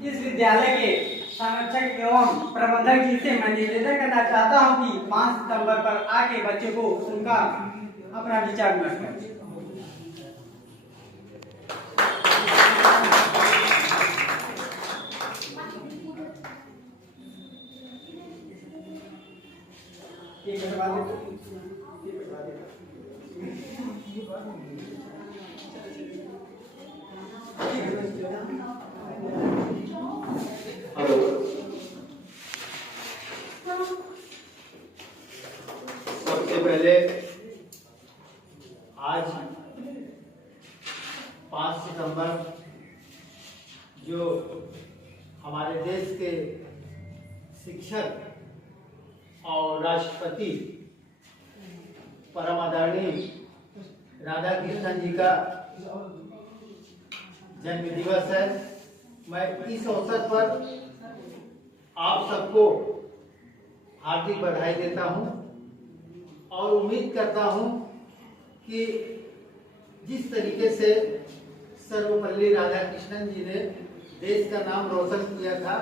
इस विद्यालय के संरक्षक एवं प्रबंधक जी से मैं निवेदन करना चाहता हूं कि 5 सितंबर पर आके बच्चे को उनका अपना विचार विमर्श करें। हेलो, सबसे पहले आज 5 सितंबर जो हमारे देश के शिक्षक और राष्ट्रपति परम आदरणीय राधा कृष्णन जी का जन्म दिवस है। मैं इस अवसर पर आप सबको हार्दिक बधाई देता हूं और उम्मीद करता हूं कि जिस तरीके से सर्वपल्ली राधाकृष्णन जी ने देश का नाम रोशन किया था,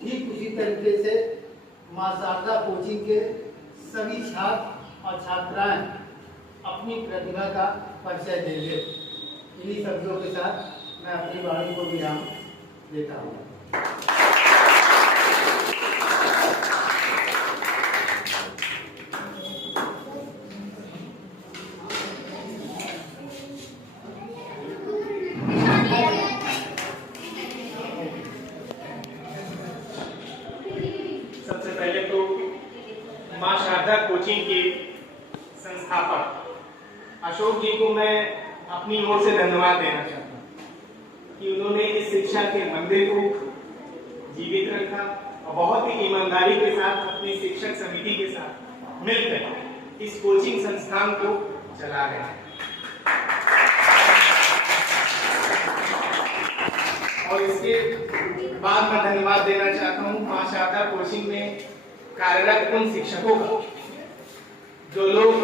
ठीक उसी तरीके से मां शारदा कोचिंग के सभी छात्र और छात्राएं अपनी प्रतिभा का परिचय देंगे। इन्हीं शब्दों के साथ मैं अपनी वाणी को विराम देता हूँ। सबसे पहले तो मां शारदा कोचिंग के संस्थापक अशोक जी को मैं अपनी ओर से धन्यवाद देना चाहता हूँ कि उन्होंने इस शिक्षा के मंदिर को जीवित रखा और बहुत ही ईमानदारी के साथ अपनी शिक्षक समिति के साथ मिलकर इस कोचिंग संस्थान को चला रहे हैं। और इसके बाद मैं धन्यवाद देना चाहता हूँ मां शारदा कोचिंग में कार्यरत उन शिक्षकों का जो लोग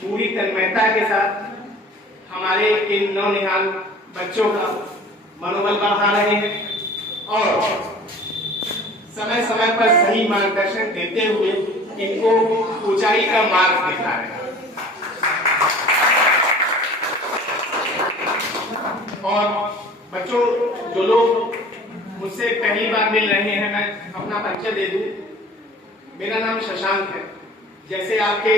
पूरी तन्मयता के साथ हमारे इन नौनिहाल बच्चों का मनोबल बढ़ा रहे हैं और समय समय पर सही मार्गदर्शन देते हुए इनको ऊंचाई का मार्ग दिखा रहे हैं। और बच्चों, जो लोग मुझसे पहली बार मिल रहे हैं, मैं अपना परिचय दे दूं। मेरा नाम शशांक है। जैसे आपके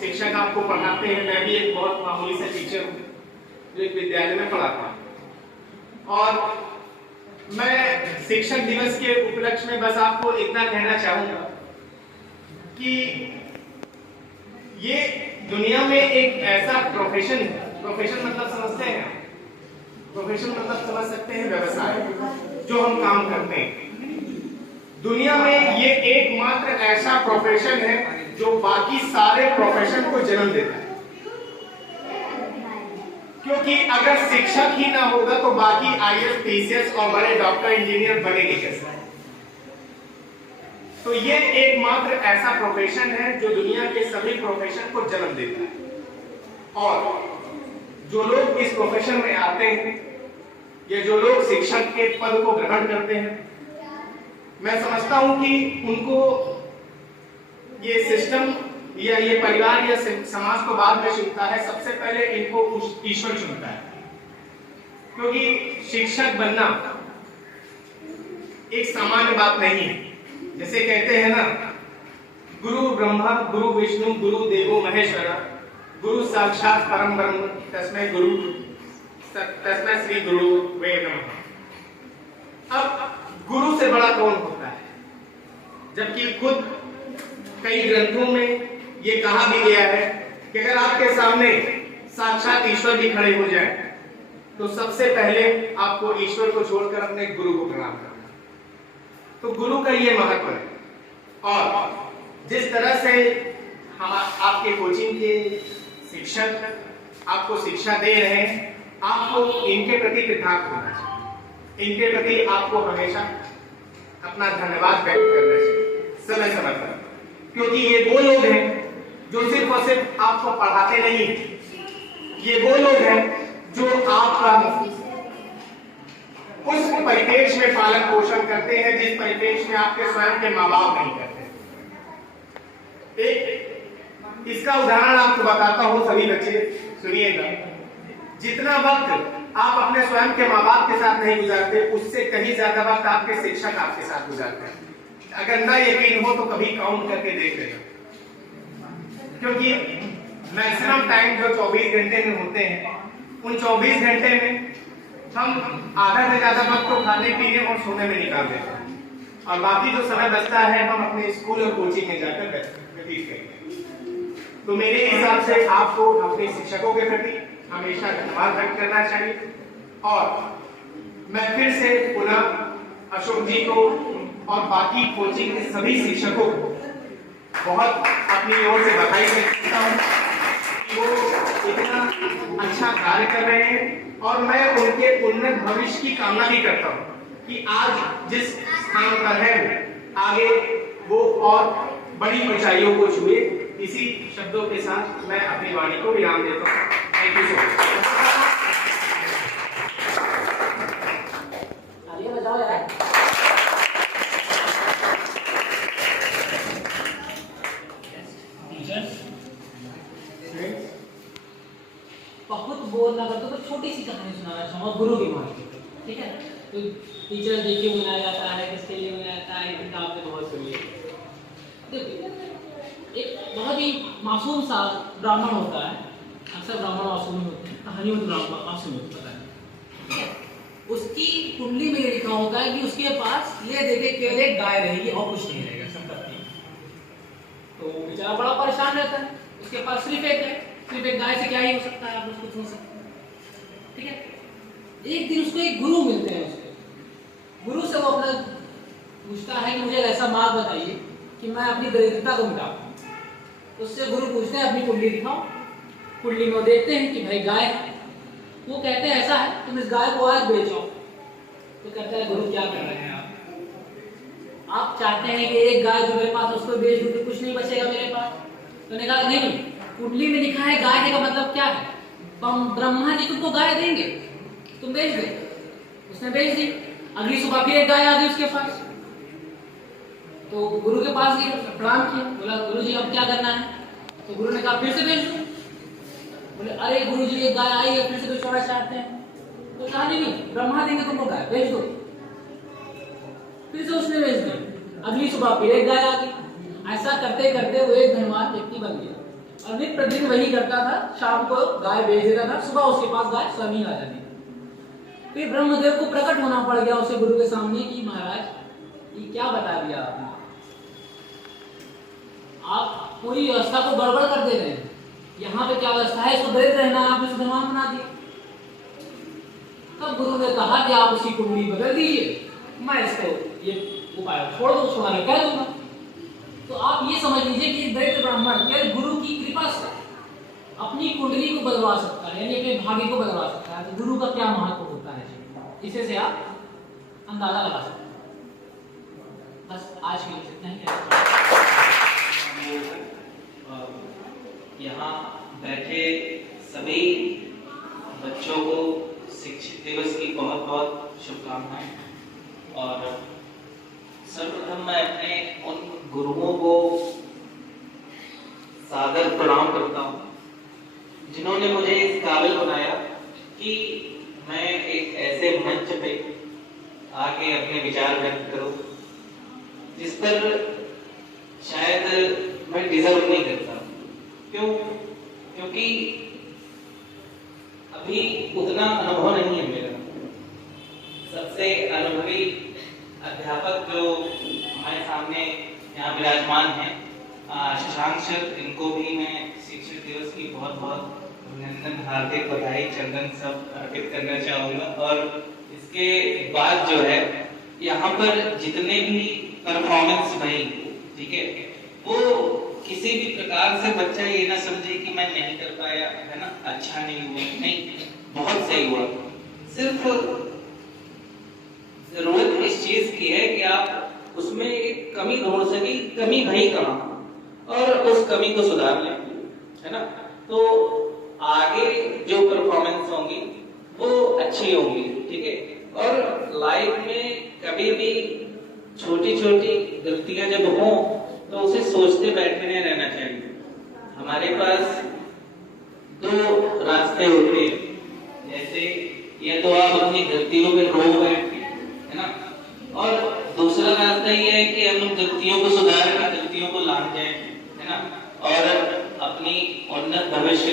शिक्षक आपको पढ़ाते हैं, मैं भी एक बहुत मामूली सा टीचर हूँ जो एक विद्यालय में पढ़ाता हूँ। और मैं शिक्षक दिवस के उपलक्ष्य में बस आपको इतना कहना चाहूंगा कि ये दुनिया में एक ऐसा प्रोफेशन है, प्रोफेशन मतलब समझते हैं, प्रोफेशन मतलब समझ सकते हैं व्यवसाय, जो हम काम करते हैं। दुनिया में ये एकमात्र ऐसा प्रोफेशन है जो बाकी सारे प्रोफेशन को जन्म देता है। क्योंकि अगर शिक्षक ही ना होगा तो बाकी आईएएस, पीसीएस और बड़े डॉक्टर, इंजीनियर बनेंगे कैसे? तो ये एकमात्र ऐसा प्रोफेशन है जो दुनिया के सभी प्रोफेशन को जन्म देता है। और जो लोग इस प्रोफेशन में आते हैं या जो लोग शिक्षक के पद को ग्रहण करते हैं, मैं समझता हूं कि उनको ये सिस्टम या ये परिवार या समाज को बाद में चुनता है, सबसे पहले इनको ईश्वर चुनता है। क्योंकि शिक्षक बनना एक सामान्य बात नहीं है। जैसे कहते हैं ना, गुरु ब्रह्मा गुरु विष्णु गुरु देवो महेश्वरा गुरु साक्षात परम ब्रह्म तस्मै श्री गुरु वे नमः। अब गुरु से बड़ा कौन होता है? जबकि खुद कई ग्रंथों में ये कहा भी गया है कि अगर आपके सामने साक्षात ईश्वर भी खड़े हो जाए तो सबसे पहले आपको ईश्वर को छोड़कर अपने गुरु को प्रणाम करना। तो गुरु का ये महत्व है। और जिस तरह से हम आपके कोचिंग के शिक्षक आपको शिक्षा दे रहे हैं, आपको इनके प्रति कृतज्ञ होना चाहिए। इनके प्रति आपको हमेशा अपना धन्यवाद व्यक्त करना चाहिए समय समय पर, क्योंकि ये वो लोग हैं जो सिर्फ और सिर्फ आपको पढ़ाते नहीं, ये वो लोग हैं जो आपका उस परिपेक्ष में पालन पोषण करते हैं जिस परिपेक्ष में आपके स्वयं के माँ बाप नहीं करते। एक इसका उदाहरण आपको बताता हूं, सभी बच्चे सुनिएगा। जितना वक्त आप अपने स्वयं के माँ बाप के साथ नहीं गुजारते, उससे कहीं ज्यादा वक्त आपके शिक्षक आपके साथ गुजारते हैं। अगर ना यकीन हो तो कभी काउंट करके देख लेना, क्योंकि मैक्सिमम टाइम जो 24 घंटे में होते हैं, उन 24 घंटे में हम आधा से ज्यादा वक्त तो खाने पीने और सोने में निकाल देते हैं, और बाकी जो समय बचता है हम अपने स्कूल और कोचिंग में जाकर व्यतीत करेंगे। तो मेरे हिसाब से आपको अपने शिक्षकों के प्रति हमेशा धन्यवाद व्यक्त करना चाहिए। और मैं फिर से पुनः अशोक जी को और बाकी कोचिंग के सभी शिक्षकों को बहुत अपनी ओर से बधाई देता हूँ कि वो इतना अच्छा कार्य कर रहे हैं, और मैं उनके उन्नत भविष्य की कामना भी करता हूँ कि आज जिस स्थान पर है वो आगे वो और बड़ी ऊंचाइयों को छुए। इसी शब्दों के साथ मैं अपनी वाणी को विराम देता हूँ। Thank you so much. बहुत बोलना करते तो छोटी सी कहानी सुनाना चाहूँगा गुरु के महत्व। ठीक है, तो टीचर डे क्यों मनाया जाता है, किसके लिए मनाया जाता है, किताब में बहुत सुनिए। देखिए, एक बहुत ही मासूम सा ब्राह्मण होता है, अक्सर ब्राह्मण मासूम होते हैं, कहानियों में ब्राह्मण मासूम होते पता नहीं। उसकी कुंडली में लिखा होता है कि उसके पास ये देखे केवल एक गाय रहेगी और कुछ नहीं रहेगा, संपत्ति। तो बेचारा बड़ा परेशान रहता है, उसके पास सिर्फ एक गाय से क्या ही हो सकता है, आप उसको सोच सकते हैं। ठीक है, एक दिन उसको एक गुरु मिलते हैं। उसके गुरु से वो अपना पूछता है कि मुझे ऐसा मार्ग बताइए कि मैं अपनी दरिद्रता को मिटा पाऊं। उससे गुरु पूछते हैं अपनी कुंडली दिखाओ। कुंडली में देखते हैं कि भाई गाय है। वो कहते हैं ऐसा है तुम इस गाय को आज बेचो। तो कहता है गुरु क्या कर रहे हैं आप चाहते हैं कि एक गाय जो मेरे पास उसको बेच दूं तो कुछ नहीं बचेगा मेरे पास। तो ने कहा नहीं, कुंडली में लिखा है गाय का मतलब क्या है, ब्रह्मा जी तुमको गाय देंगे, तुम बेच दे। उसने बेच दी। अगली सुबह फिर एक गाय आ गई उसके पास। तो गुरु के पास गई, प्रणाम किया, बोला गुरु जी अब क्या करना है। तो गुरु ने कहा फिर से बेच दो। बोले अरे गुरु जी एक गाय आई है, फिर से बेचवाना चाहते हैं। तो कहा नहीं ब्रह्मा देंगे तुमको गाय, बेच दो। फिर से उसने बेच दी। अगली सुबह फिर एक गाय आ गई। ऐसा करते करते वो एक धनवान व्यक्ति बन गया और नित्य प्रतिदिन वही करता था, शाम को गाय बेच देता था, सुबह उसके पास गाय स्वयं आ जाती थी। फिर ब्रह्मदेव को प्रकट होना पड़ गया उसे गुरु के सामने कि महाराज ये क्या बता दिया आपने, आप पूरी व्यवस्था को गड़बड़ कर दे रहे हैं। यहाँ पे क्या व्यवस्था है, इसको दरिद्र रहना है, आपने उसे धनवान बना दिया। तब गुरु ने कहा कि आप उसकी कुंडली बदल दीजिए, मैं इसको ये उपाय छोड़ दो, छोड़ा मैं कह दूंगा। तो आप ये समझ लीजिए कि दरिद्र ब्राह्मण केवल गुरु की कृपा से अपनी कुंडली को बदलवा सकता है, यानी अपने भाग्य को बदलवा सकता है। तो गुरु का क्या महत्व होता है, इसे से आप अंदाजा लगा सकते हैं। बस आज के लिए इतना ही है। यहाँ बैठे सभी बच्चों को शिक्षक दिवस की बहुत बहुत शुभकामनाएं। और सर्वप्रथम मैं अपने उन गुरुओं को सादर प्रणाम करता हूँ जिन्होंने मुझे इस काबिल बनाया कि मैं एक ऐसे मंच पे आके अपने विचार व्यक्त करूं, जिस पर शायद मैं डिजर्व नहीं करता। क्यों? क्योंकि अभी उतना अनुभव नहीं है मेरा। सबसे अनुभवी अध्यापक जो हमारे सामने यहाँ विराजमान हैं, शशांक सर, इनको भी मैं शिक्षक दिवस की बहुत बहुत अभिनंदन, हार्दिक बधाई, चंदन सब अर्पित करना चाहूंगा। और इसके बाद जो है यहाँ पर जितने भी परफॉर्मेंस भई, ठीक है, वो किसी भी प्रकार से बच्चा ये ना समझे कि मैं नहीं कर पाया, है ना, अच्छा नहीं हुआ, नहीं, बहुत सही हुआ। सिर्फ जरूरत इस चीज की है कि आप उसमें एक कमी ढूंढ सके, कमी भई कहाँ, और उस कमी को सुधार लें, है ना। तो आगे जो परफॉर्मेंस होंगी वो अच्छी होंगी, ठीक है। और लाइफ में कभी भी छोटी छोटी गलतियां जब हों तो उसे सोचते बैठे नहीं रहना चाहिए। हमारे पास दो रास्ते होते हैं, जैसे या तो आप अपनी गलतियों पे रो बैठे, है ना, और दूसरा रास्ता ये है कि हम उन गलतियों को सुधार कर गलतियों को लांघ जाए, है ना, और अपनी उन्नत भविष्य